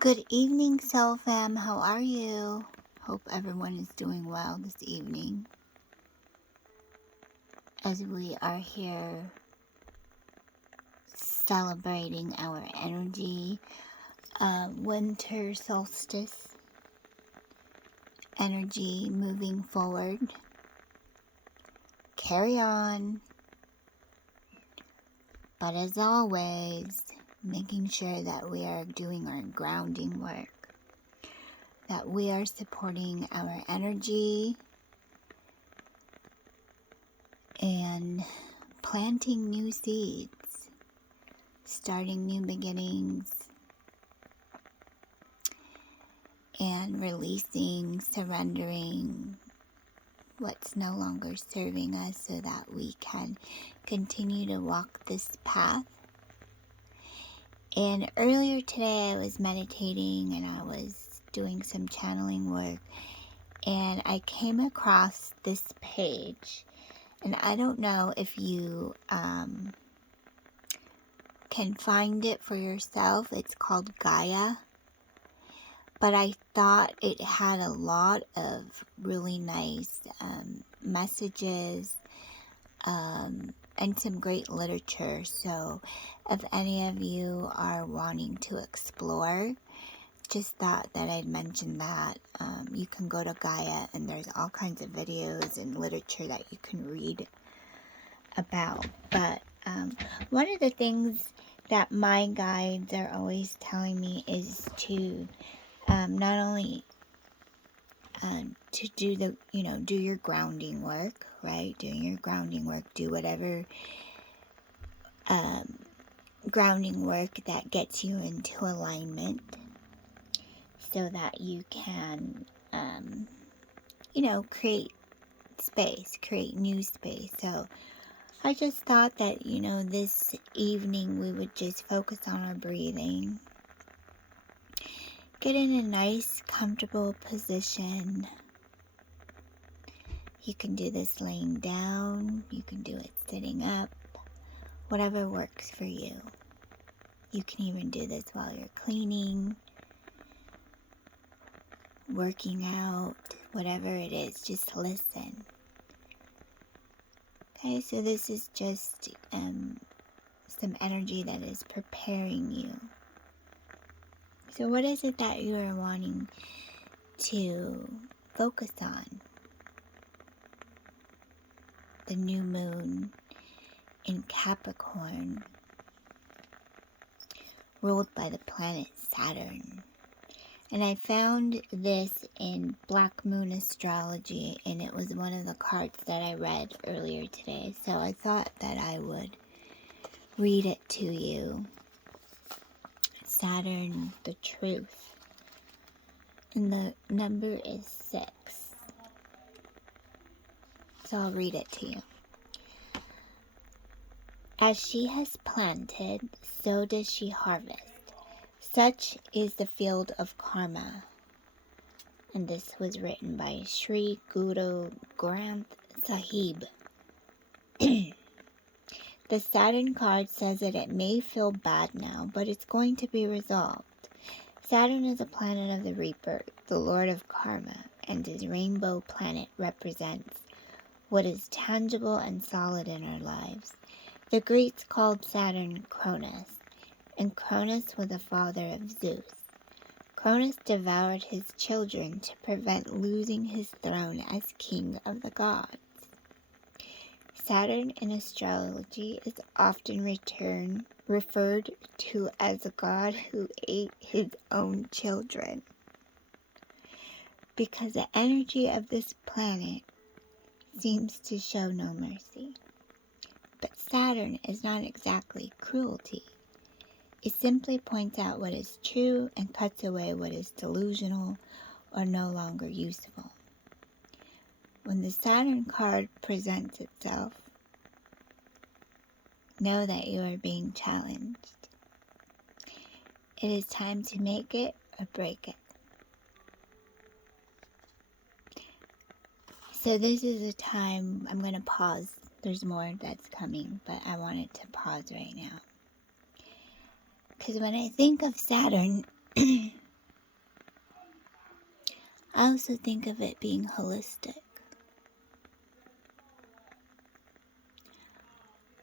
Good evening, Soul Fam. How are you? Hope everyone is doing well this evening. As we are here celebrating our energy, winter solstice energy moving forward. Carry on. But as always, making sure that we are doing our grounding work, that we are supporting our energy and planting new seeds, starting new beginnings, and releasing, surrendering what's no longer serving us so that we can continue to walk this path. And earlier today I was meditating and I was doing some channeling work, and I came across this page, and I don't know if you can find it for yourself. It's called Gaia, but I thought it had a lot of really nice messages and some great literature. So if any of you are wanting to explore, just thought that I'd mention that. You can go to Gaia and there's all kinds of videos and literature that you can read about. But one of the things that my guides are always telling me is to not only to do the, do your grounding work, right? Doing your grounding work, do whatever grounding work that gets you into alignment so that you can, create space, create new space. So I just thought that, this evening we would just focus on our breathing. Get in a nice, comfortable position. You can do this laying down. You can do it sitting up. Whatever works for you. You can even do this while you're cleaning, working out, whatever it is. Just listen. Okay, so this is just some energy that is preparing you. So what is it that you are wanting to focus on? The new moon in Capricorn, ruled by the planet Saturn. And I found this in Black Moon Astrology, and it was one of the cards that I read earlier today. So I thought that I would read it to you. Saturn, the truth. And the number is 6. So I'll read it to you. As she has planted, so does she harvest. Such is the field of karma. And this was written by Sri Guru Granth Sahib. The Saturn card says that it may feel bad now, but it's going to be resolved. Saturn is a planet of the Reaper, the Lord of Karma, and his rainbow planet represents what is tangible and solid in our lives. The Greeks called Saturn Cronus, and Cronus was the father of Zeus. Cronus devoured his children to prevent losing his throne as king of the gods. Saturn in astrology is often referred to as a god who ate his own children, because the energy of this planet seems to show no mercy. But Saturn is not exactly cruelty. It simply points out what is true and cuts away what is delusional or no longer useful. When the Saturn card presents itself, know that you are being challenged. It is time to make it or break it. So this is a time, I'm going to pause. There's more that's coming, but I wanted to pause right now. Because when I think of Saturn, I also think of it being holistic.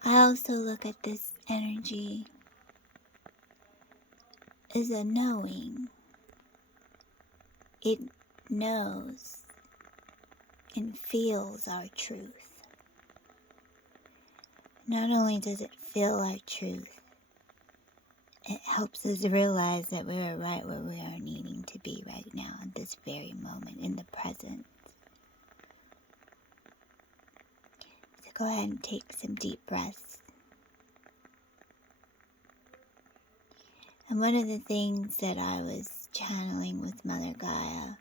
I also look at this energy as a knowing. It knows and feels our truth. Not only does it feel our truth, it helps us realize that we are right where we are needing to be right now, at this very moment, in the present. So go ahead and take some deep breaths. And one of the things that I was channeling with Mother Gaia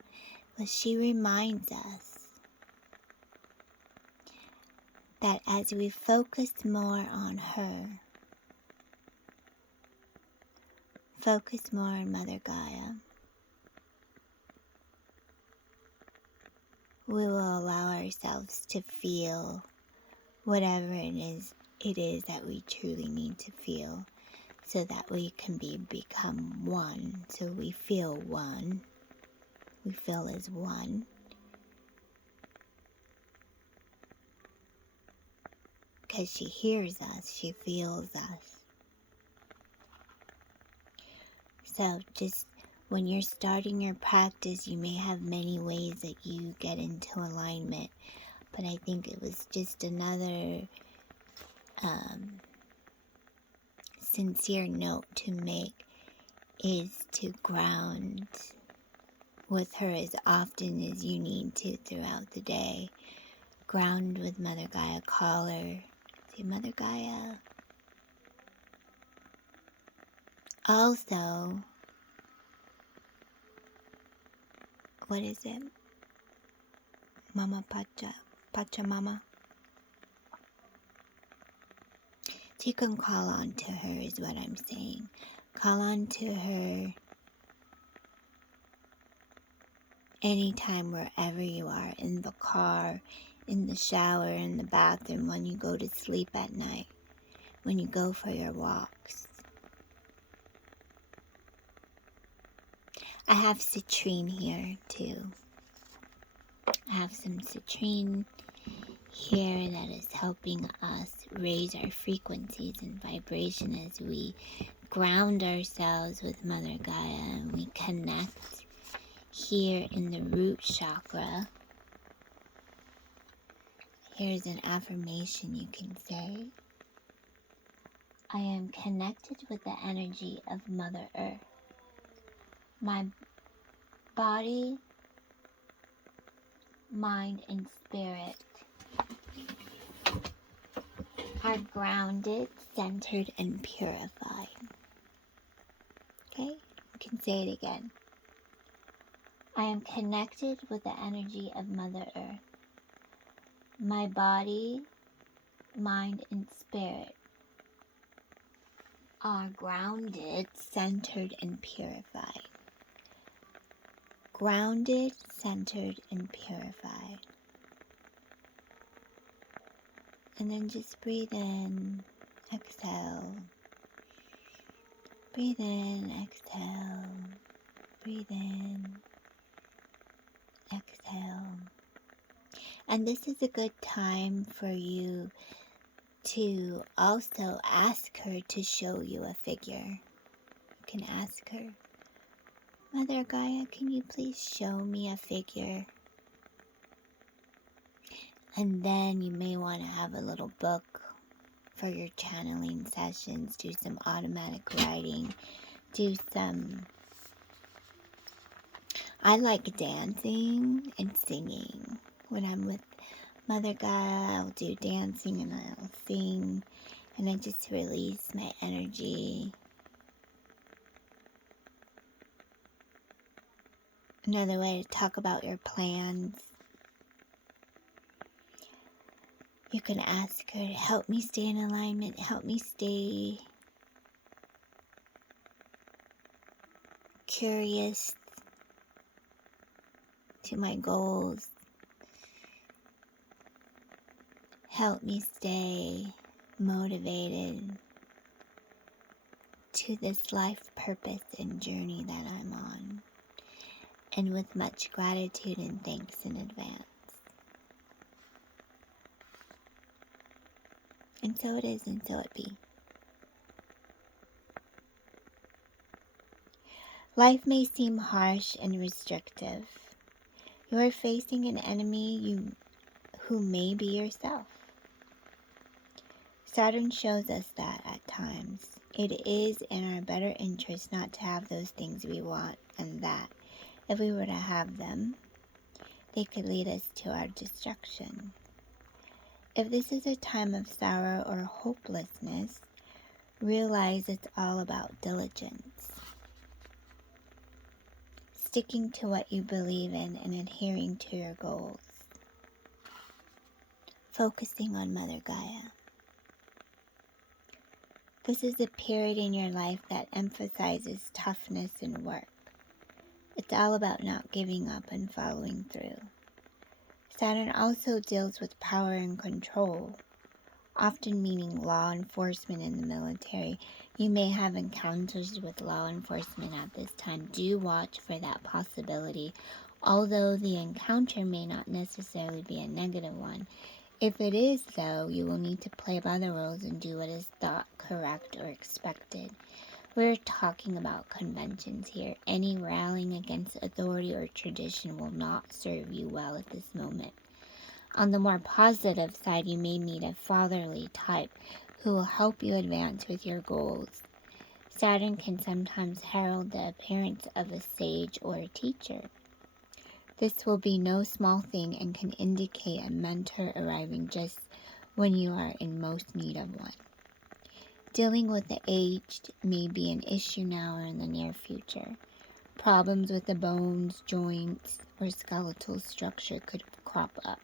was she reminds us that as we focus more on her, focus more on Mother Gaia, we will allow ourselves to feel whatever it is that we truly need to feel, so that we can become one. So we feel one. We feel as one. Because she hears us, she feels us. So just when you're starting your practice, you may have many ways that you get into alignment. But I think it was just another sincere note to make, is to ground with her as often as you need to throughout the day. Ground with Mother Gaia. Call her. Say, Mother Gaia. Also, what is it? Mama Pachamama. So you can call on to her is what I'm saying. Call on to her anytime, wherever you are. In the car, in the shower, in the bathroom, when you go to sleep at night, when you go for your walks. I have citrine here too. I have some citrine here that is helping us raise our frequencies and vibration as we ground ourselves with Mother Gaia, and we connect here in the root chakra. Here's an affirmation you can say. I am connected with the energy of Mother Earth. My body, mind, and spirit are grounded, centered, and purified. Okay? You can say it again. I am connected with the energy of Mother Earth. My body, mind, and spirit are grounded, centered, and purified. Grounded, centered, and purified. And then just breathe in, exhale. Breathe in, exhale. Breathe in, exhale. And this is a good time for you to also ask her to show you a figure. You can ask her, Mother Gaia, can you please show me a figure? And then you may want to have a little book for your channeling sessions. Do some automatic writing. I like dancing and singing. When I'm with Mother Gaia, I'll do dancing and I'll sing. And I just release my energy. Another way to talk about your plans. You can ask her to help me stay in alignment, help me stay curious to my goals, help me stay motivated to this life purpose and journey that I'm on. and with much gratitude and thanks in advance. And so it is, and so it be. Life may seem harsh and restrictive. You are facing an enemy who may be yourself. Saturn shows us that at times it is in our better interest not to have those things we want, and that if we were to have them, they could lead us to our destruction. If this is a time of sorrow or hopelessness, realize it's all about diligence. Sticking to what you believe in and adhering to your goals. Focusing on Mother Gaia. This is a period in your life that emphasizes toughness and work. It's all about not giving up and following through. Saturn also deals with power and control, often meaning law enforcement in the military. You may have encounters with law enforcement at this time. Do watch for that possibility, although the encounter may not necessarily be a negative one. If it is, though, you will need to play by the rules and do what is thought correct or expected. We're talking about conventions here. Any rallying against authority or tradition will not serve you well at this moment. On the more positive side, you may meet a fatherly type who will help you advance with your goals. Saturn can sometimes herald the appearance of a sage or a teacher. This will be no small thing and can indicate a mentor arriving just when you are in most need of one. Dealing with the aged may be an issue now or in the near future. Problems with the bones, joints, or skeletal structure could crop up.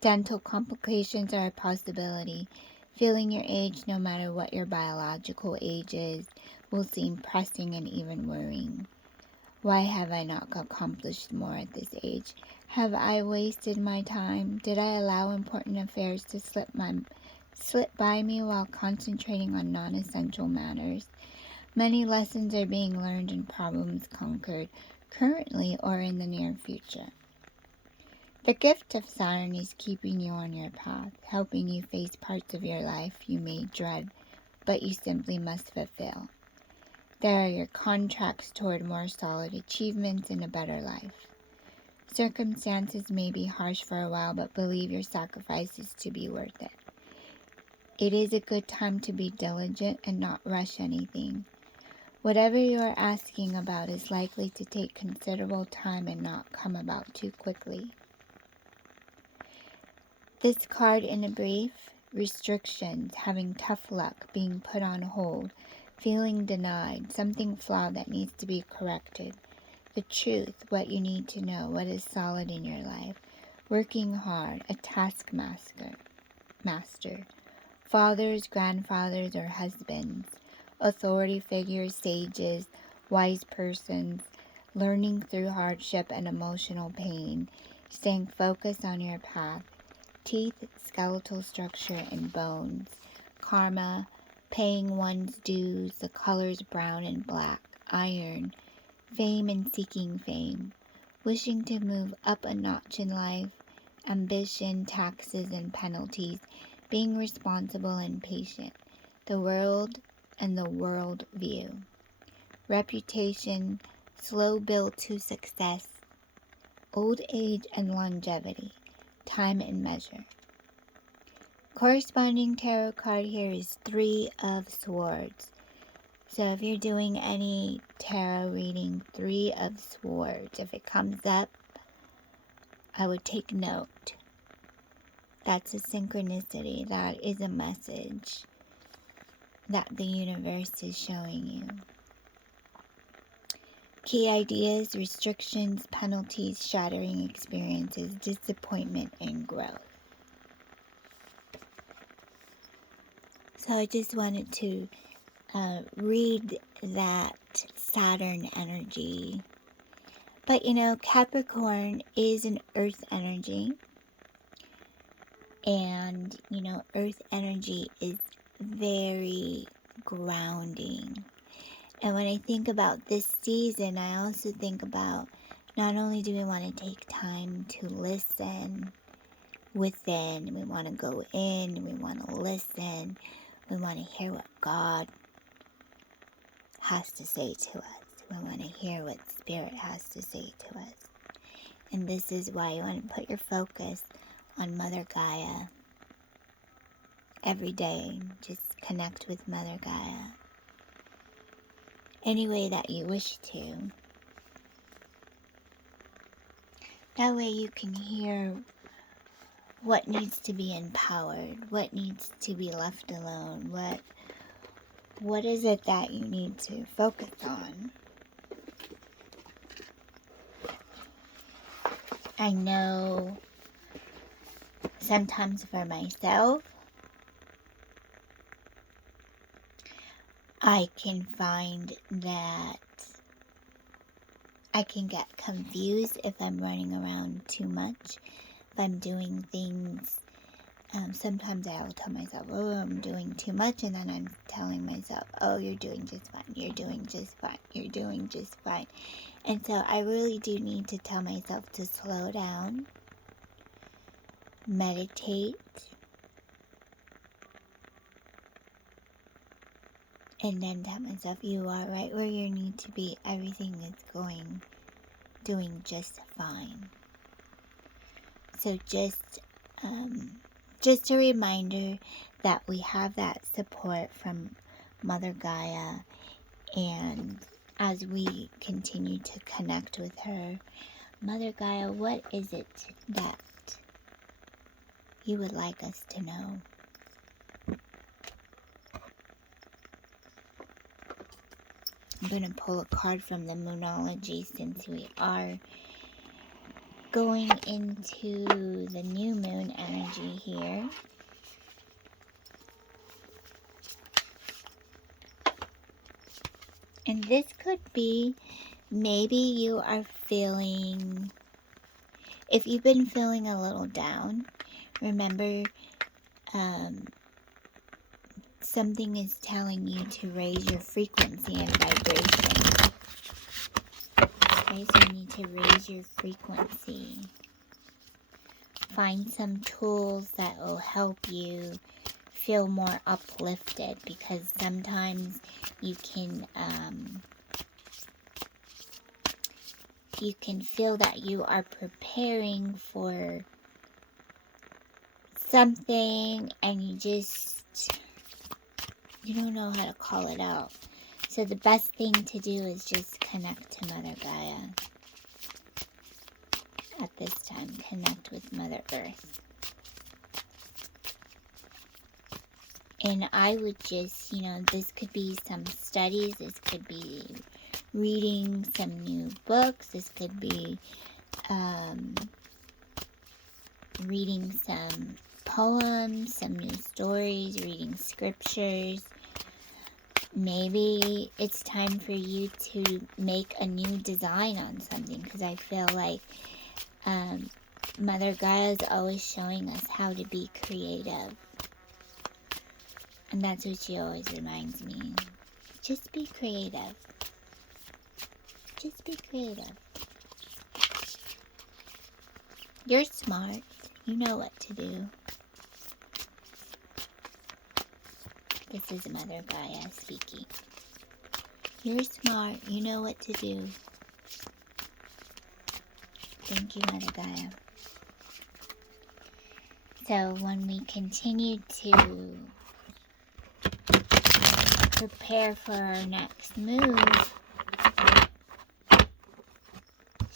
Dental complications are a possibility. Feeling your age, no matter what your biological age is, will seem pressing and even worrying. Why have I not accomplished more at this age? Have I wasted my time? Did I allow important affairs to slip by me while concentrating on non-essential matters? Many lessons are being learned and problems conquered, currently or in the near future. The gift of Saturn is keeping you on your path, helping you face parts of your life you may dread, but you simply must fulfill. There are your contracts toward more solid achievements and a better life. Circumstances may be harsh for a while, but believe your sacrifices to be worth it. It is a good time to be diligent and not rush anything. Whatever you are asking about is likely to take considerable time and not come about too quickly. This card in a brief: restrictions, having tough luck, being put on hold, feeling denied, something flawed that needs to be corrected. The truth, what you need to know, what is solid in your life. Working hard, a taskmaster. Fathers, grandfathers, or husbands. Authority figures, sages, wise persons. Learning through hardship and emotional pain. Staying focused on your path. Teeth, skeletal structure, and bones. Karma, paying one's dues, the colors brown and black. Iron, fame and seeking fame. Wishing to move up a notch in life. Ambition, taxes, and penalties. Being responsible and patient. The world and the world view. Reputation, slow build to success. Old age and longevity. Time and measure. Corresponding tarot card here is 3 of Swords. So if you're doing any tarot reading, 3 of Swords, if it comes up, I would take note. That's a synchronicity. That is a message that the universe is showing you. Key ideas: restrictions, penalties, shattering experiences, disappointment, and growth. So I just wanted to read that Saturn energy. But Capricorn is an earth energy. And, earth energy is very grounding. And when I think about this season, I also think about not only do we want to take time to listen within, we want to go in, we want to listen, we want to hear what God has to say to us. We want to hear what Spirit has to say to us. And this is why you want to put your focus on Mother Gaia. Every day, just connect with Mother Gaia. Any way that you wish to. That way you can hear what needs to be empowered, what needs to be left alone, what is it that you need to focus on. I know sometimes for myself, I can find that I can get confused if I'm running around too much, if I'm doing things. Sometimes I will tell myself, oh, I'm doing too much, and then I'm telling myself, oh, you're doing just fine, you're doing just fine, you're doing just fine. And so I really do need to tell myself to slow down, meditate, and then tell myself, you are right where you need to be. Everything is doing just fine. So just a reminder that we have that support from Mother Gaia, and as we continue to connect with her, Mother Gaia, what is it that you would like us to know? I'm going to pull a card from the Moonology since we are going into the new moon energy here. And this could be, maybe you are feeling, if you've been feeling a little down, remember something is telling you to raise your frequency and vibration. Okay, so you need to raise your frequency. Find some tools that will help you feel more uplifted, because sometimes you can feel that you are preparing for something and you don't know how to call it out. So the best thing to do is just connect to Mother Gaia. At this time, connect with Mother Earth. And I would just, this could be some studies, this could be reading some new books, this could be reading some poems, some new stories, reading scriptures. Maybe it's time for you to make a new design on something, because I feel like Mother Gaia is always showing us how to be creative. And that's what she always reminds me. Just be creative. Just be creative. You're smart. You know what to do. This is Mother Gaia speaking. You're smart. You know what to do. Thank you, Mother Gaia. So when we continue to prepare for our next move,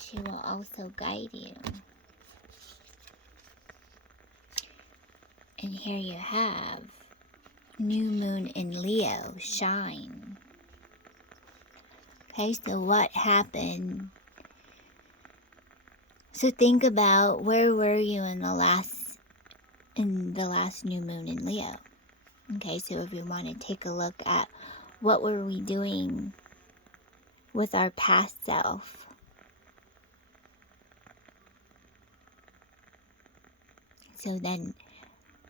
she will also guide you. And here you have new moon in Leo, shine. Okay, so what happened? So think about, where were you in the last new moon in Leo? Okay, so if we want to take a look at what were we doing with our past self. So then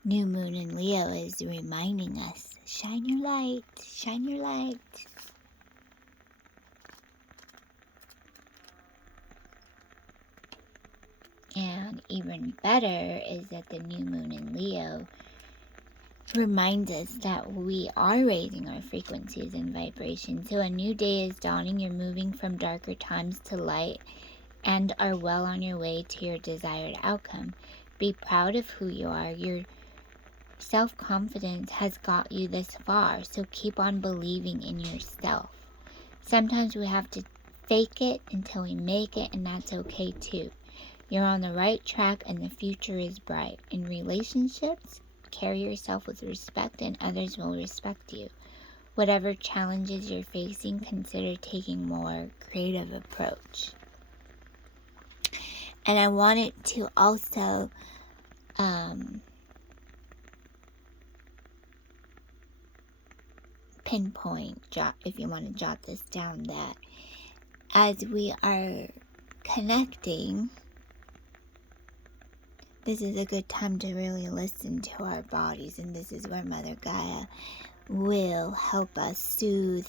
new moon in Leo is reminding us, shine your light, shine your light. And even better is that the new moon in Leo reminds us that we are raising our frequencies and vibrations. So a new day is dawning. You're moving from darker times to light and are well on your way to your desired outcome. Be proud of who you are. Your self-confidence has got you this far, so keep on believing in yourself. Sometimes we have to fake it until we make it, and that's okay too. You're on the right track and the future is bright. In relationships, carry yourself with respect and others will respect you. Whatever challenges you're facing, consider taking a more creative approach. And I wanted to also pinpoint, if you want to jot this down, that as we are connecting, this is a good time to really listen to our bodies, and this is where Mother Gaia will help us soothe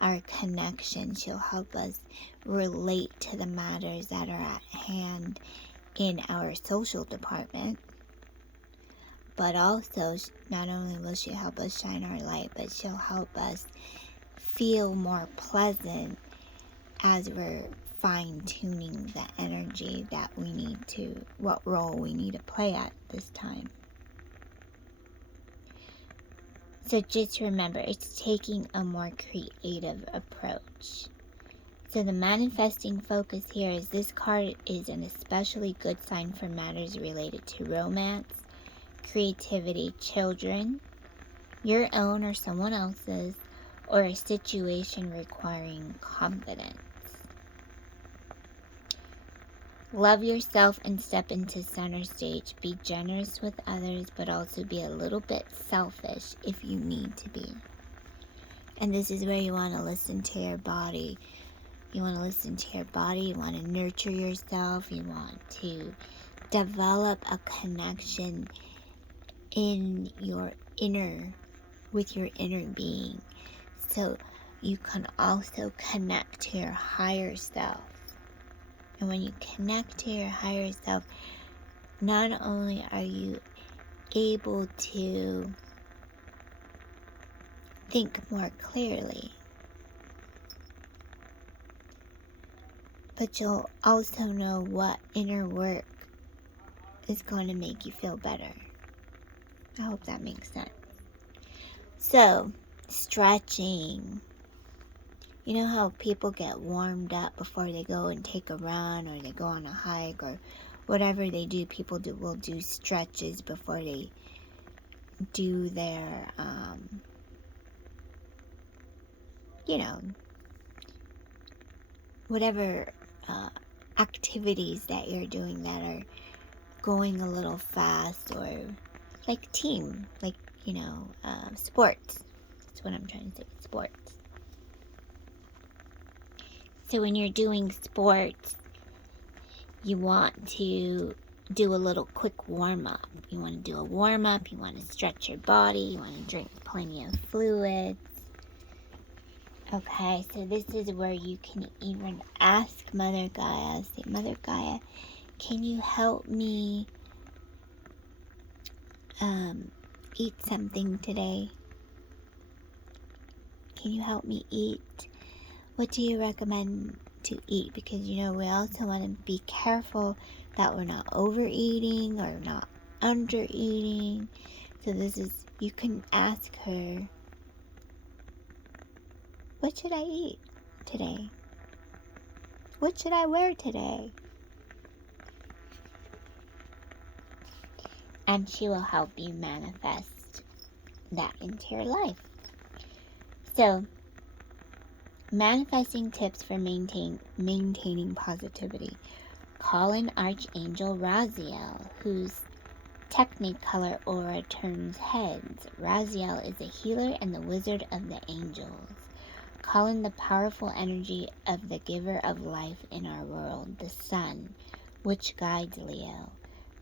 our connection. She'll help us relate to the matters that are at hand in our social department. But also, not only will she help us shine our light, but she'll help us feel more pleasant as we're fine-tuning the energy that we need to, what role we need to play at this time. So just remember, it's taking a more creative approach. So the manifesting focus here is this card is an especially good sign for matters related to romance, creativity, children, your own or someone else's, or a situation requiring confidence. Love yourself and step into center stage. Be generous with others, but also be a little bit selfish if you need to be. And this is where you want to listen to your body. You want to listen to your body. You want to nurture yourself. You want to develop a connection in your with your inner being. So you can also connect to your higher self. And when you connect to your higher self, not only are you able to think more clearly, but you'll also know what inner work is going to make you feel better. I hope that makes sense. So, stretching. You know how people get warmed up before they go and take a run or they go on a hike or whatever they do. People will do stretches before they do their, whatever activities that you're doing that are going a little fast, or like team, like, sports. That's what I'm trying to say, sports. So when you're doing sports, you want to do a little quick warm-up. You want to do a warm-up, you want to stretch your body, you want to drink plenty of fluids. Okay, so this is where you can even ask Mother Gaia, say, Mother Gaia, can you help me eat something today? Can you help me eat? What do you recommend to eat? Because, we also want to be careful that we're not overeating or not undereating. So you can ask her, what should I eat today? What should I wear today? And she will help you manifest that into your life. So, manifesting tips for maintaining positivity. Call in Archangel Raziel, whose Technicolor aura turns heads. Raziel is a healer and the wizard of the angels. Call in the powerful energy of the giver of life in our world, the sun, which guides Leo.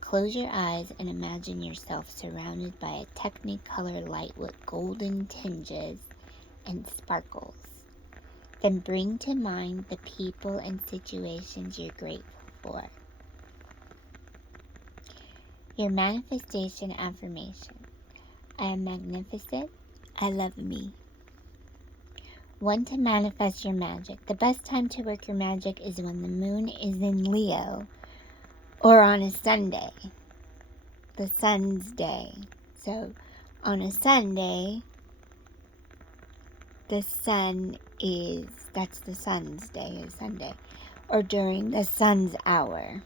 Close your eyes and imagine yourself surrounded by a Technicolor light with golden tinges and sparkles. Then bring to mind the people and situations you're grateful for. Your manifestation affirmation. I am magnificent. I love me. 1. To manifest your magic. The best time to work your magic is when the moon is in Leo or on a Sunday, the sun's day. So on a Sunday, the sun is, that's the sun's day, is Sunday, or during the sun's hour.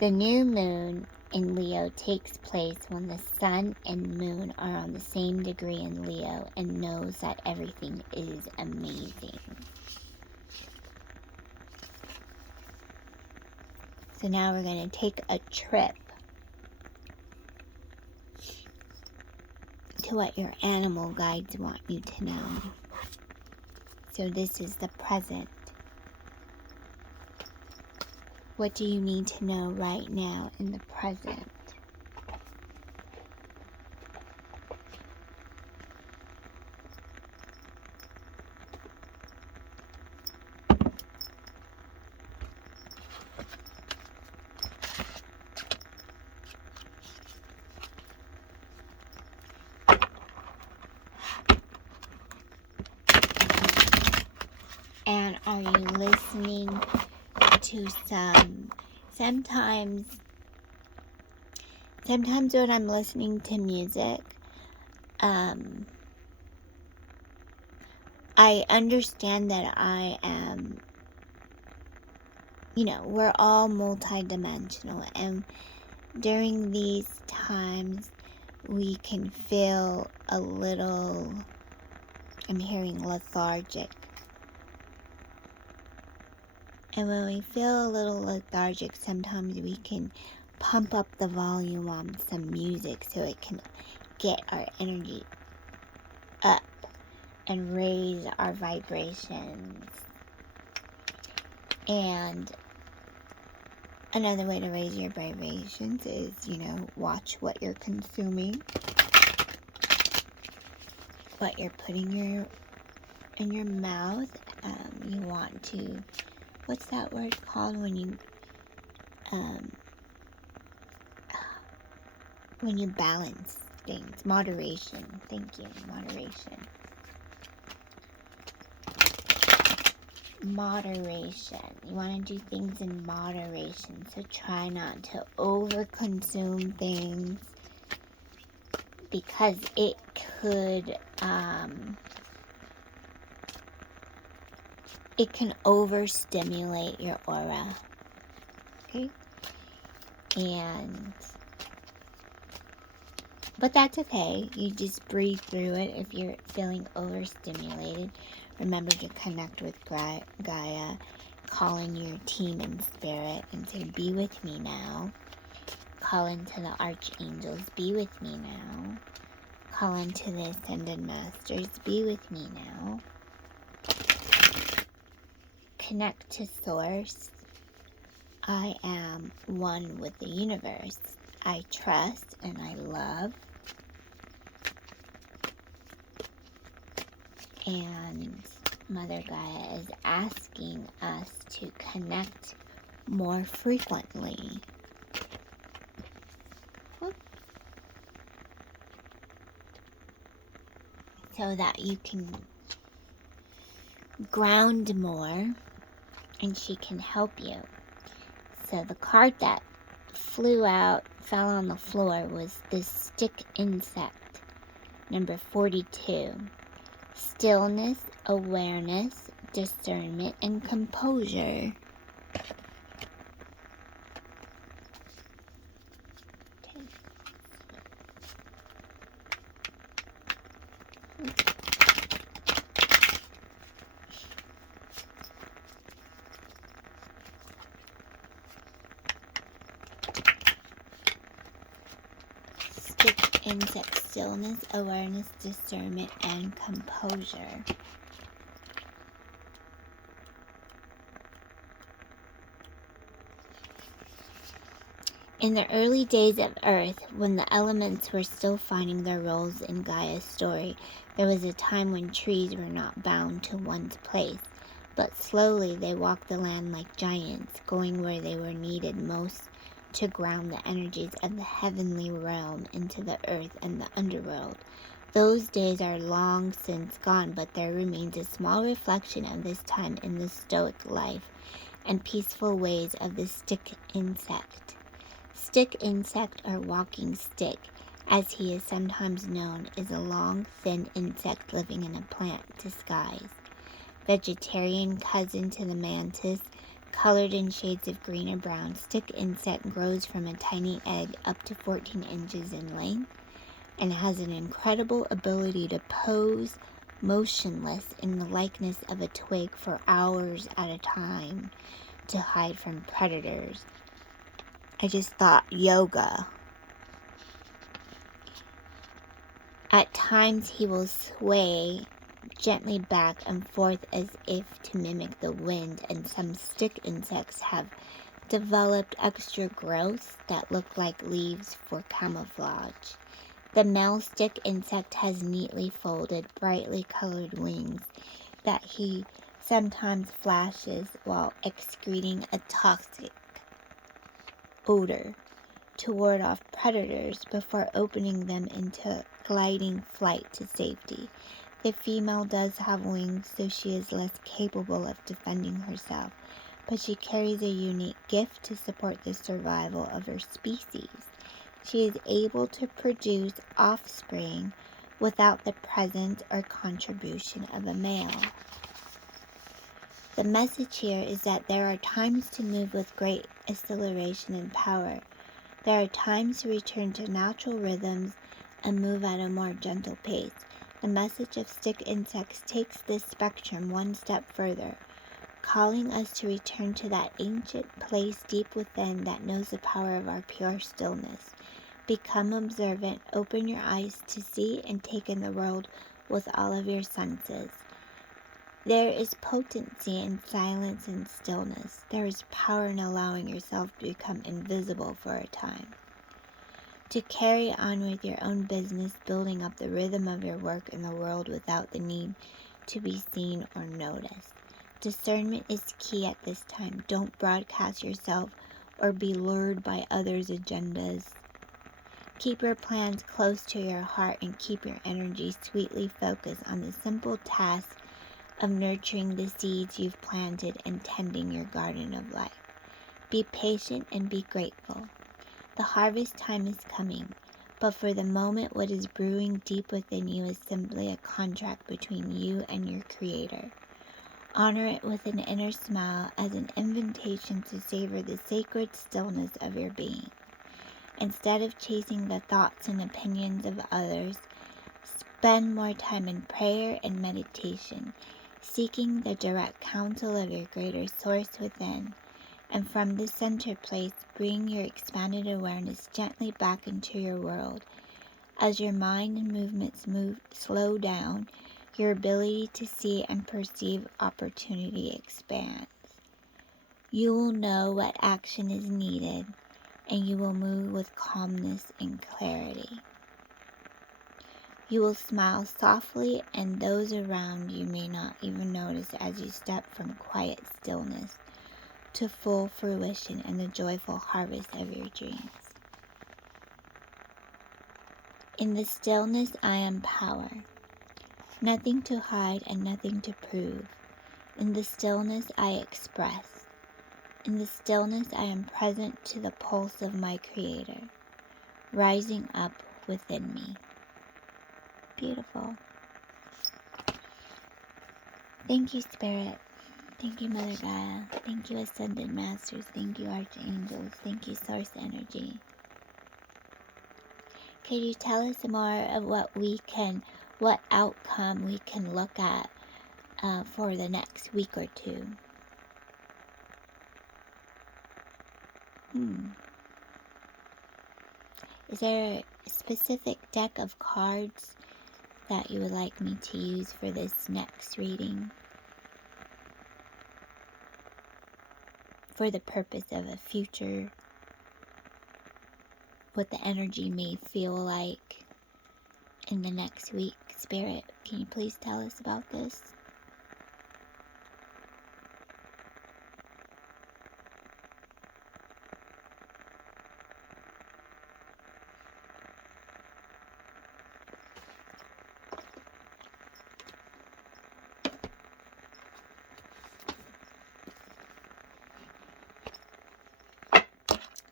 The new moon in Leo takes place when the sun and moon are on the same degree in Leo and knows that everything is amazing. So now we're going to take a trip to what your animal guides want you to know. So this is the present. What do you need to know right now in the present? And are you listening to sometimes when I'm listening to music, I understand that I am, we're all multidimensional, and during these times we can feel a little, I'm hearing lethargic. And when we feel a little lethargic, sometimes we can pump up the volume on some music so it can get our energy up and raise our vibrations. And another way to raise your vibrations is, watch what you're consuming, what you're putting in your mouth. You want to, what's that word called when you balance things? Moderation. Thank you. Moderation. You want to do things in moderation. So try not to overconsume things, because it could it can overstimulate your aura. Okay? But that's okay. You just breathe through it if you're feeling overstimulated. Remember to connect with Gaia, call in your team in spirit and say, be with me now. Call into the archangels, be with me now. Call into the ascended masters, be with me now. Connect to source. I am one with the universe. I trust and I love. And Mother Gaia is asking us to connect more frequently. So that you can ground more and she can help you. So the card that fell on the floor was this stick insect, number 42. Stillness, awareness, discernment, and composure. Stick insect, stillness, awareness, discernment, and composure. In the early days of Earth, when the elements were still finding their roles in Gaia's story, there was a time when trees were not bound to one place, but slowly they walked the land like giants, going where they were needed most to ground the energies of the heavenly realm into the earth and the underworld. Those days are long since gone, but there remains a small reflection of this time in the stoic life and peaceful ways of the stick insect. Stick insect, or walking stick, as he is sometimes known, is a long, thin insect living in a plant disguise. Vegetarian cousin to the mantis, colored in shades of green or brown, stick insect grows from a tiny egg up to 14 inches in length and has an incredible ability to pose motionless in the likeness of a twig for hours at a time to hide from predators. I just thought yoga. At times he will sway gently back and forth as if to mimic the wind, and some stick insects have developed extra growths that look like leaves for camouflage. The male stick insect has neatly folded, brightly colored wings that he sometimes flashes while excreting a toxic odor to ward off predators before opening them into gliding flight to safety. The female does have wings, so she is less capable of defending herself, but she carries a unique gift to support the survival of her species. She is able to produce offspring without the presence or contribution of a male. The message here is that there are times to move with great exhilaration and power. There are times to return to natural rhythms and move at a more gentle pace. The message of stick insects takes this spectrum one step further, calling us to return to that ancient place deep within that knows the power of our pure stillness. Become observant, open your eyes to see and take in the world with all of your senses. There is potency in silence and stillness. There is power in allowing yourself to become invisible for a time. To carry on with your own business, building up the rhythm of your work in the world without the need to be seen or noticed. Discernment is key at this time. Don't broadcast yourself or be lured by others' agendas. Keep your plans close to your heart and keep your energy sweetly focused on the simple task of nurturing the seeds you've planted and tending your garden of life. Be patient and be grateful. The harvest time is coming, but for the moment what is brewing deep within you is simply a contract between you and your Creator. Honor it with an inner smile as an invitation to savor the sacred stillness of your being. Instead of chasing the thoughts and opinions of others, spend more time in prayer and meditation, seeking the direct counsel of your greater source within. And from this center place, bring your expanded awareness gently back into your world. As your mind and movements slow down, your ability to see and perceive opportunity expands. You will know what action is needed, and you will move with calmness and clarity. You will smile softly, and those around you may not even notice as you step from quiet stillness to full fruition and the joyful harvest of your dreams. In the stillness I am power, nothing to hide and nothing to prove. In the stillness I express. In the stillness I am present to the pulse of my Creator, rising up within me. Beautiful. Thank you, Spirit. Thank you, Mother Gaia. Thank you, Ascended Masters. Thank you, Archangels. Thank you, Source Energy. Could you tell us more of what outcome we can look at for the next week or two? Is there a specific deck of cards that you would like me to use for this next reading? For the purpose of a future, what the energy may feel like in the next week. Spirit, can you please tell us about this?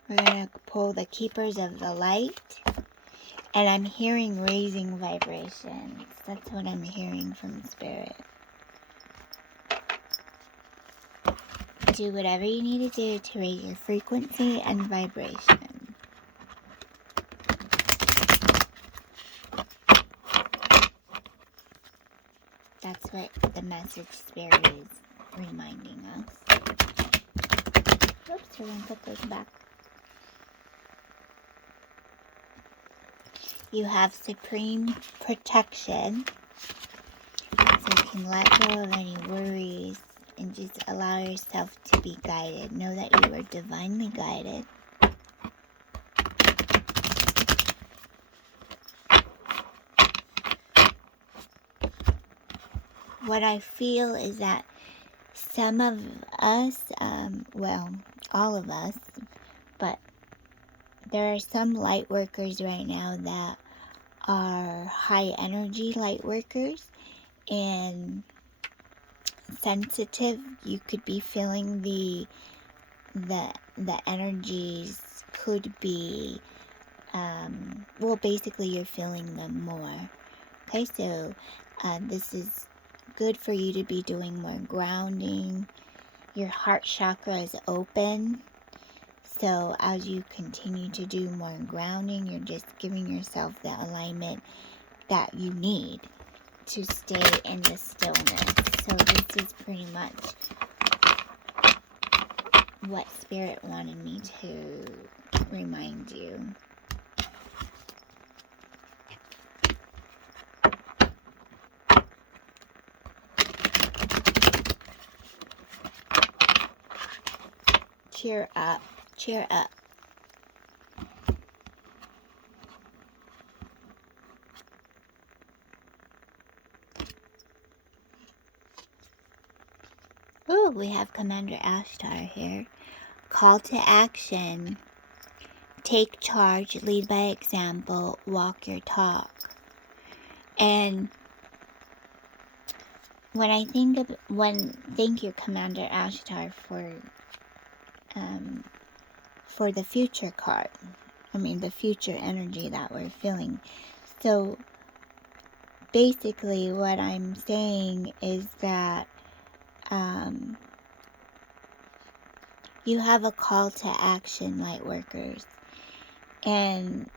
We're going to pull the Keepers of the Light. And I'm hearing raising vibrations. That's what I'm hearing from Spirit. Do whatever you need to do to raise your frequency and vibration. That's what the message Spirit is reminding us. Oops, we're going to put those back. You have supreme protection, so you can let go of any worries and just allow yourself to be guided. Know that you are divinely guided. What I feel is that some of us, well, all of us, but there are some light workers right now that are high energy light workers and sensitive. You could be feeling the energies could be well, basically you're feeling them more. Okay, so this is good for you to be doing more grounding. Your heart chakra is open, so as you continue to do more grounding, you're just giving yourself the alignment that you need to stay in the stillness. So this is pretty much what Spirit wanted me to remind you. Cheer up, cheer up. Ooh, we have Commander Ashtar here. Call to action. Take charge, lead by example, walk your talk. And when I think of, thank you, Commander Ashtar, for the future card. I mean, the future energy that we're feeling. So, basically, what I'm saying is that you have a call to action, light workers. And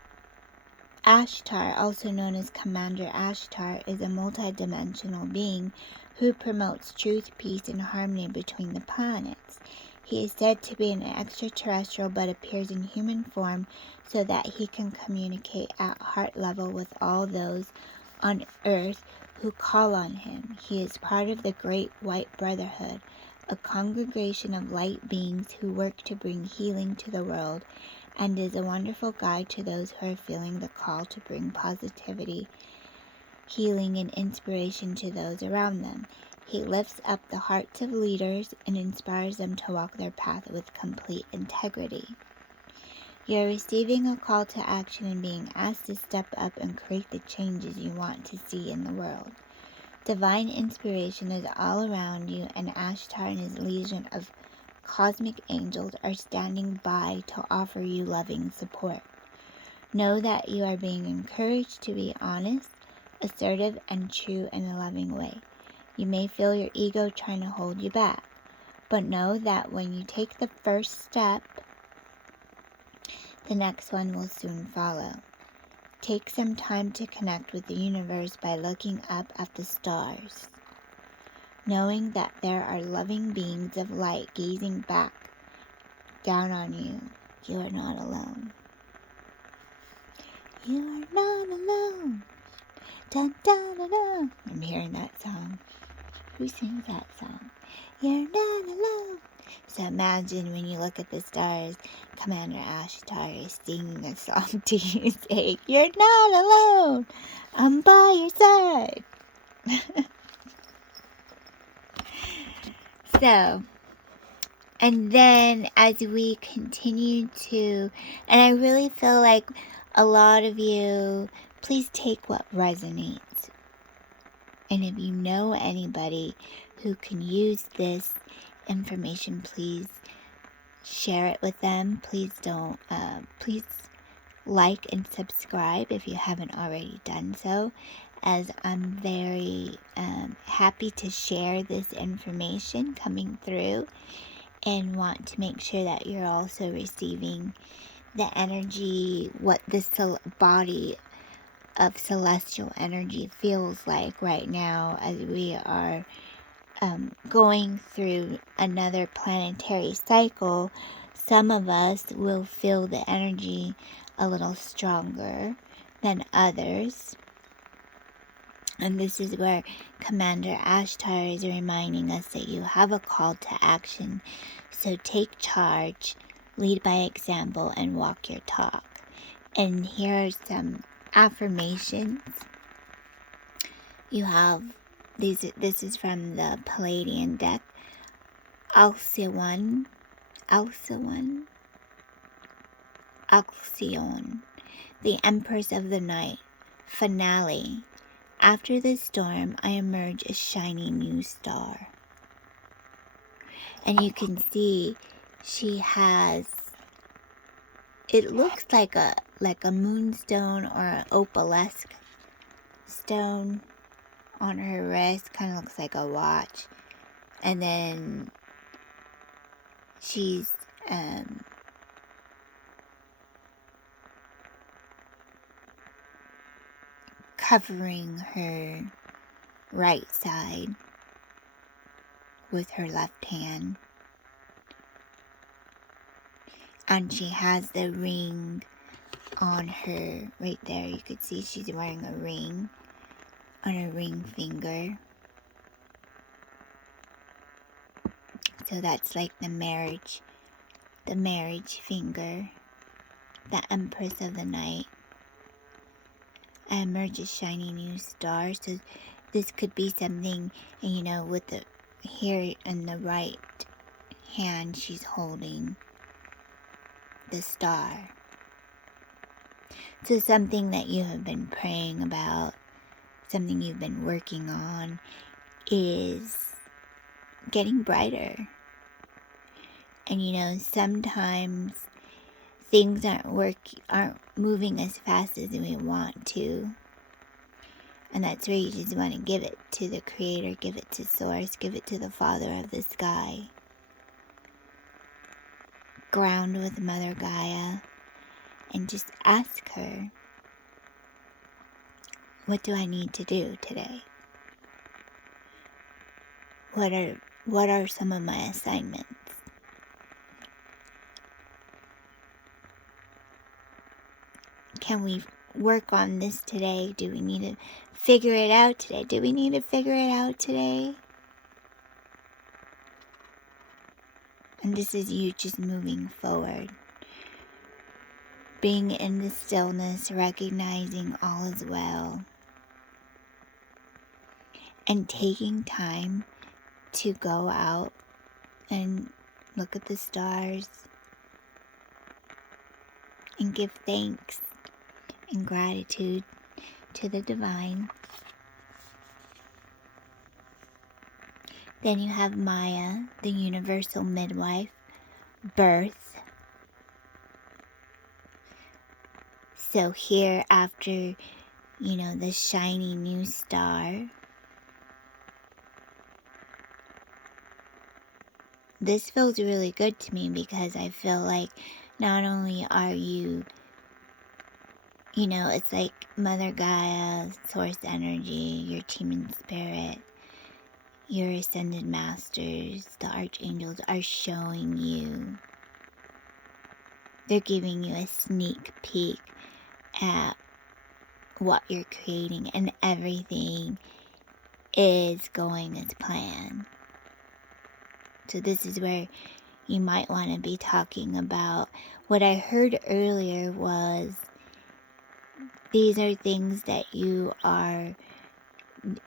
Ashtar, also known as Commander Ashtar, is a multidimensional being who promotes truth, peace, and harmony between the planets. He is said to be an extraterrestrial but appears in human form so that he can communicate at heart level with all those on Earth who call on him. He is part of the Great White Brotherhood, a congregation of light beings who work to bring healing to the world, and is a wonderful guide to those who are feeling the call to bring positivity, healing, and inspiration to those around them. He lifts up the hearts of leaders and inspires them to walk their path with complete integrity. You are receiving a call to action and being asked to step up and create the changes you want to see in the world. Divine inspiration is all around you, and Ashtar and his legion of cosmic angels are standing by to offer you loving support. Know that you are being encouraged to be honest, assertive, and true in a loving way. You may feel your ego trying to hold you back, but know that when you take the first step, the next one will soon follow. Take some time to connect with the universe by looking up at the stars, knowing that there are loving beings of light gazing back down on you. You are not alone. You are not alone. Dun, dun, dun, dun. I'm hearing that song. Who sings that song? You're not alone. So imagine when you look at the stars, Commander Ashtar is singing a song to you saying, you're not alone. I'm by your side. So, and then as we continue to, and I really feel like a lot of you, please take what resonates. And if you know anybody who can use this information, please share it with them. Please like and subscribe if you haven't already done so, as I'm very happy to share this information coming through, and want to make sure that you're also receiving the energy, what this body of celestial energy feels like right now, as we are going through another planetary cycle. Some of us will feel the energy a little stronger than others. And this is where Commander Ashtar is reminding us that you have a call to action. So take charge, lead by example, and walk your talk. And here are some affirmations. You have these. This is from the Palladian deck. Alcyon, Alcyon, the Empress of the Night. Finale. After the storm, I emerge a shiny new star. And you can see she has, it looks like a moonstone or an opalesque stone on her wrist. Kind of looks like a watch. And then she's covering her right side with her left hand. And she has the ring on her right there. You could see she's wearing a ring on her ring finger. So that's like the marriage finger, the Empress of the Night. I emerge a shiny new star. So this could be something, you know, with the here in the right hand, she's holding the star. So something that you have been praying about, something you've been working on, is getting brighter. And you know, sometimes things aren't moving as fast as we want to. And that's where you just want to give it to the Creator, give it to Source, give it to the Father of the sky. Ground with Mother Gaia and just ask her, what do I need to do today? What are some of my assignments? Can we work on this today? Do we need to figure it out today? Do we need to figure it out today? And this is you just moving forward. Being in the stillness, recognizing all is well. And taking time to go out and look at the stars and give thanks and gratitude to the divine. Then you have Maya, the universal midwife, birth. So here, after, you know, the shiny new star, this feels really good to me, because I feel like not only are you, you know, it's like Mother Gaia, Source Energy, your team in spirit, your ascended masters, the archangels are showing you. They're giving you a sneak peek at what you're creating, and everything is going as planned. So this is where you might want to be talking about what I heard earlier was, these are things that you are,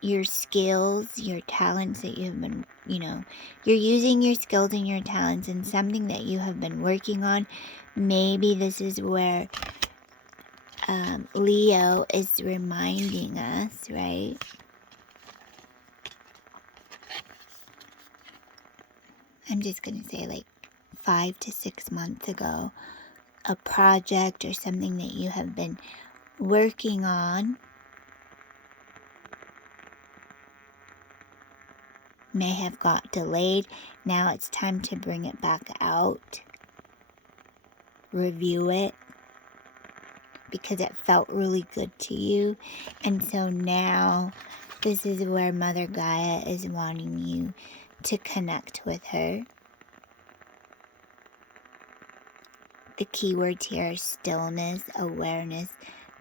your skills, your talents that you've been, you know, you're using your skills and your talents in something that you have been working on. Maybe this is where Leo is reminding us, right? I'm just going to say, like, 5 to 6 months ago, a project or something that you have been working on may have got delayed. Now it's time to bring it back out, review it, because it felt really good to you. And so now this is where Mother Gaia is wanting you to connect with her. The keywords here are stillness, awareness,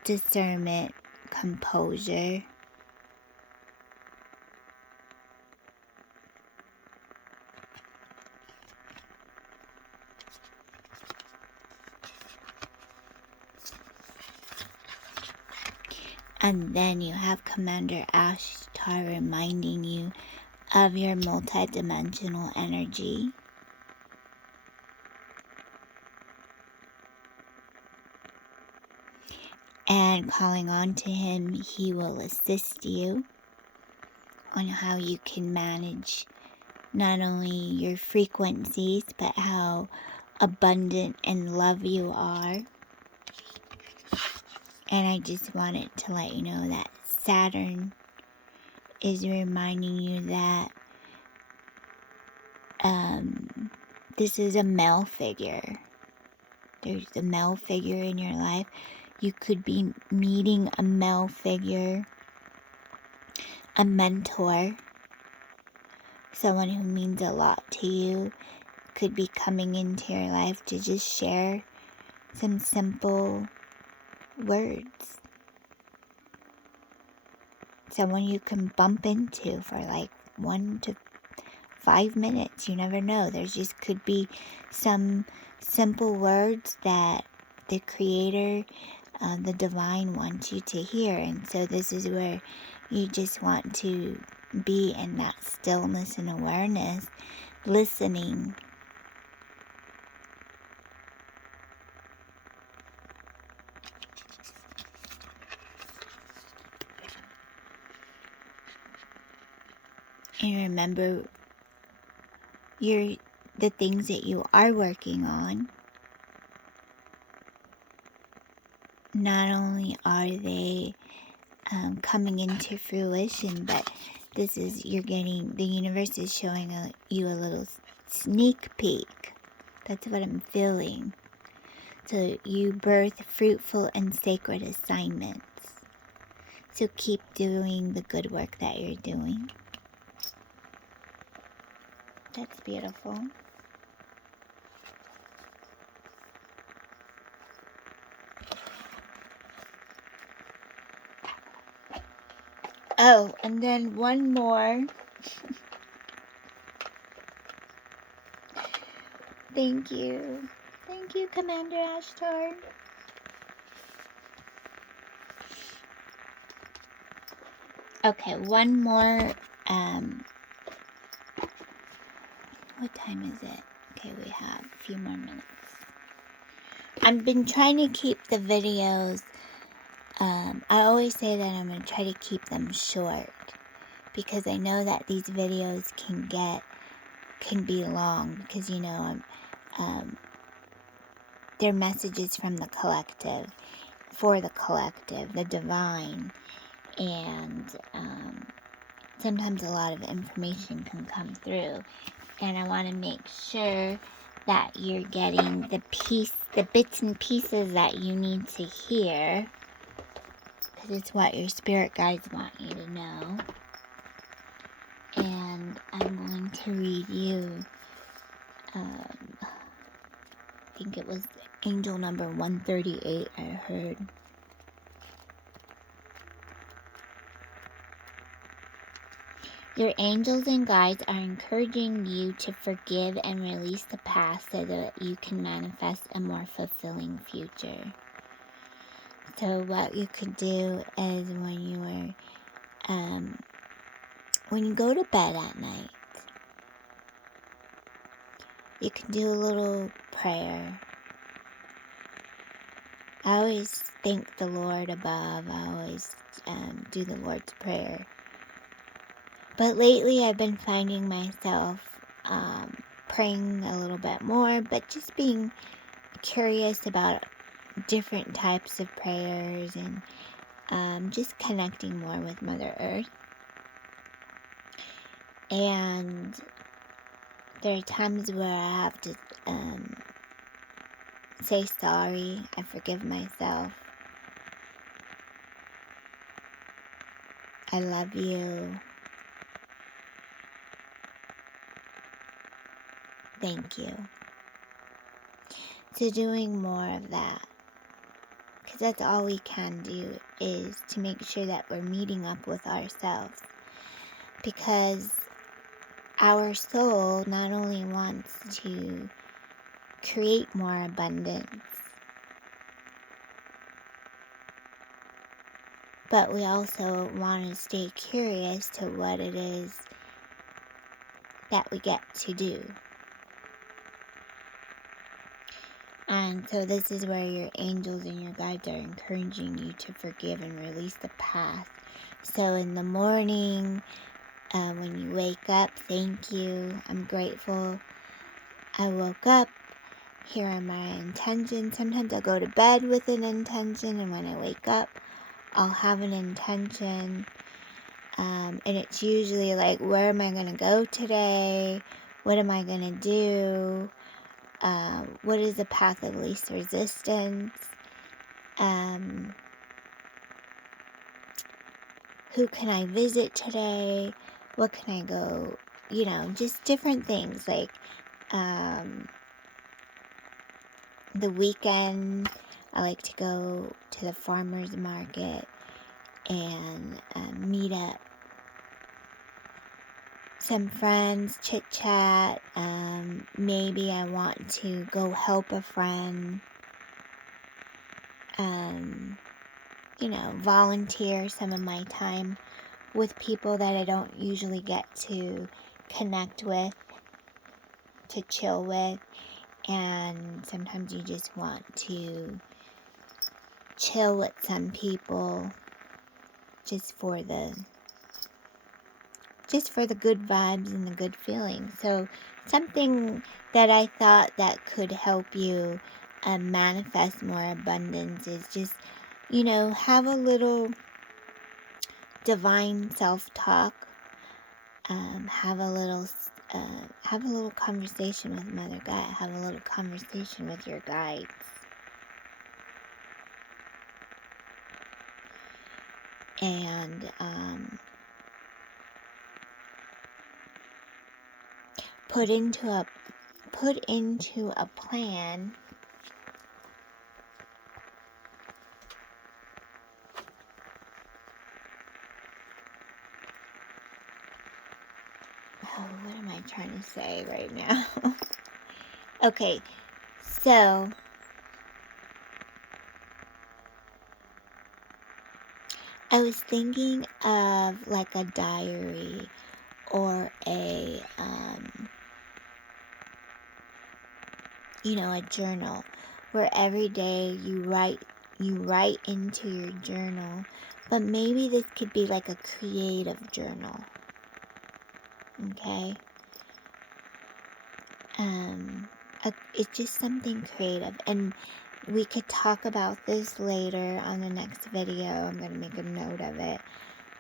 discernment, composure. And then you have Commander Ashtar reminding you of your multidimensional energy. And calling on to him, he will assist you on how you can manage not only your frequencies, but how abundant in love you are. And I just wanted to let you know that Saturn is reminding you that this is a male figure. There's a male figure in your life. You could be meeting a male figure, a mentor, someone who means a lot to you, could be coming into your life to just share some simple words. Someone you can bump into for like 1 to 5 minutes. You never know. There just could be some simple words that the Creator, the Divine wants you to hear. And so this is where you just want to be in that stillness and awareness, listening. And remember the things that you are working on. Not only are they coming into fruition, but the universe is showing you a little sneak peek. That's what I'm feeling. So you birth fruitful and sacred assignments. So keep doing the good work that you're doing. That's beautiful. Oh, and then one more. Thank you. Thank you, Commander Ashtar. Okay, one more. What time is it? Okay, we have a few more minutes. I've been trying to keep the videos. I always say that I'm going to try to keep them short, because I know that these videos can be long, because they're messages from the collective, for the collective, the divine, and sometimes a lot of information can come through, and I want to make sure that you're getting the bits and pieces that you need to hear, because it's what your spirit guides want you to know. And I'm going to read you, I think it was angel number 138 I heard. Your angels and guides are encouraging you to forgive and release the past so that you can manifest a more fulfilling future. So what you could do is when you go to bed at night, you can do a little prayer. I always thank the Lord above. I always do the Lord's Prayer. But lately I've been finding myself praying a little bit more, but just being curious about different types of prayers and just connecting more with Mother Earth. And there are times where I have to say sorry. I forgive myself. I love you. Thank you. So doing more of that. Because that's all we can do, is to make sure that we're meeting up with ourselves. Because our soul not only wants to create more abundance, but we also want to stay curious to what it is that we get to do. And so this is where your angels and your guides are encouraging you to forgive and release the past. So in the morning, when you wake up, thank you. I'm grateful I woke up. Here are my intentions. Sometimes I'll go to bed with an intention, and when I wake up, I'll have an intention. And it's usually like, where am I going to go today? What am I going to do? What is the path of least resistance? Who can I visit today? What can I go, just different things. Like, the weekend, I like to go to the farmer's market and meet up some friends, chit chat. Maybe I want to go help a friend. Volunteer some of my time with people that I don't usually get to connect with, to chill with. And sometimes you just want to chill with some people just for the good vibes and the good feeling. So something that I thought that could help you manifest more abundance is just, have a little divine self-talk. Have a little conversation with Mother Gaia. Have a little conversation with your guides. And put into a plan what am I trying to say right now? Okay, so I was thinking of like a diary or a journal where every day you write into your journal, but maybe this could be like a creative journal. Okay? It's just something creative, and we could talk about this later on the next video. I'm going to make a note of it.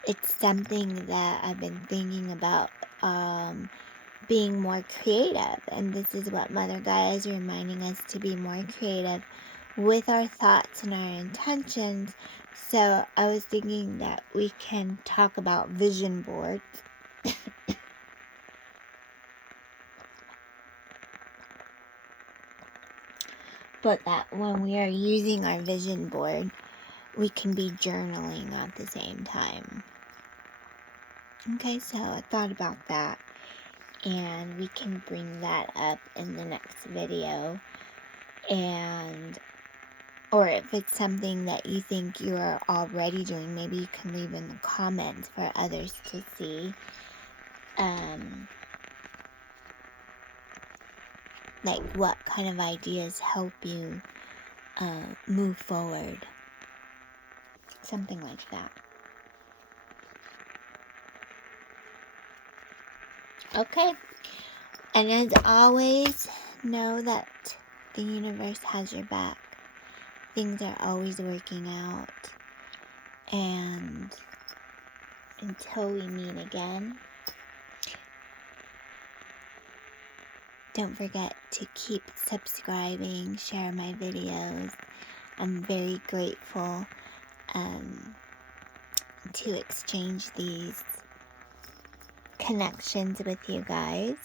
It's something that I've been thinking about, being more creative, and this is what Mother Gaia is reminding us, to be more creative with our thoughts and our intentions. So I was thinking that we can talk about vision boards. But that when we are using our vision board, we can be journaling at the same time. Okay, so I thought about that, and we can bring that up in the next video. Or if it's something that you think you are already doing, maybe you can leave in the comments for others to see. Like what kind of ideas help you move forward. Something like that. Okay. And as always, know that the universe has your back. Things are always working out. And until we meet again, don't forget to keep subscribing, share my videos. I'm very grateful to exchange these connections with you guys.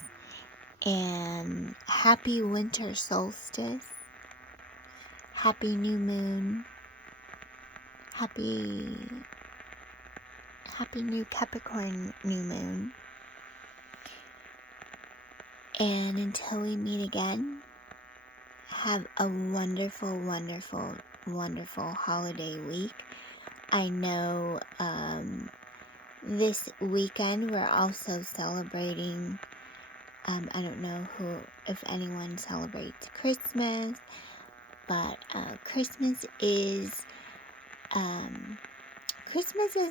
And happy winter solstice. Happy new moon. Happy new Capricorn new moon. And until we meet again, have a wonderful, wonderful, wonderful holiday week. I know this weekend we're also celebrating, I don't know if anyone celebrates Christmas, but Christmas is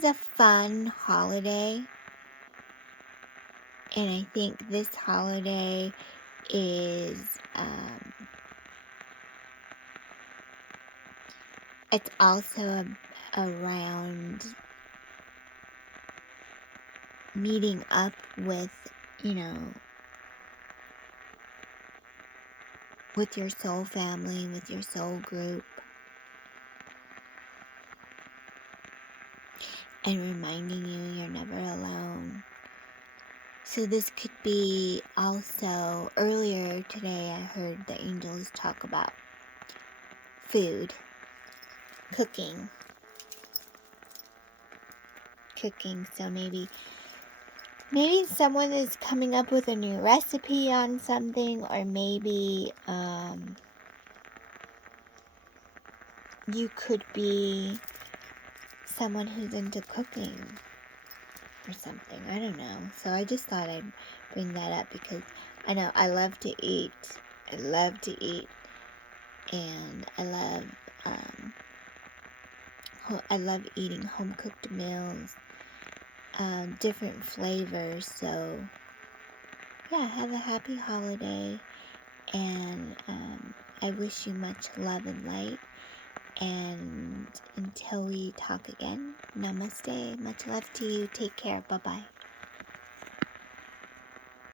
a fun holiday. And I think this holiday is, it's also around meeting up with, with your soul family, with your soul group. And reminding you you're never alone. So this could be also, earlier today I heard the angels talk about food, cooking. So maybe someone is coming up with a new recipe on something, or maybe you could be someone who's into cooking or something. I don't know. So I just thought I'd bring that up because I know I love to eat. And I love eating home cooked meals, different flavors. So yeah, have a happy holiday, and I wish you much love and light. And until we talk again, namaste. Much love to you. Take care. Bye-bye.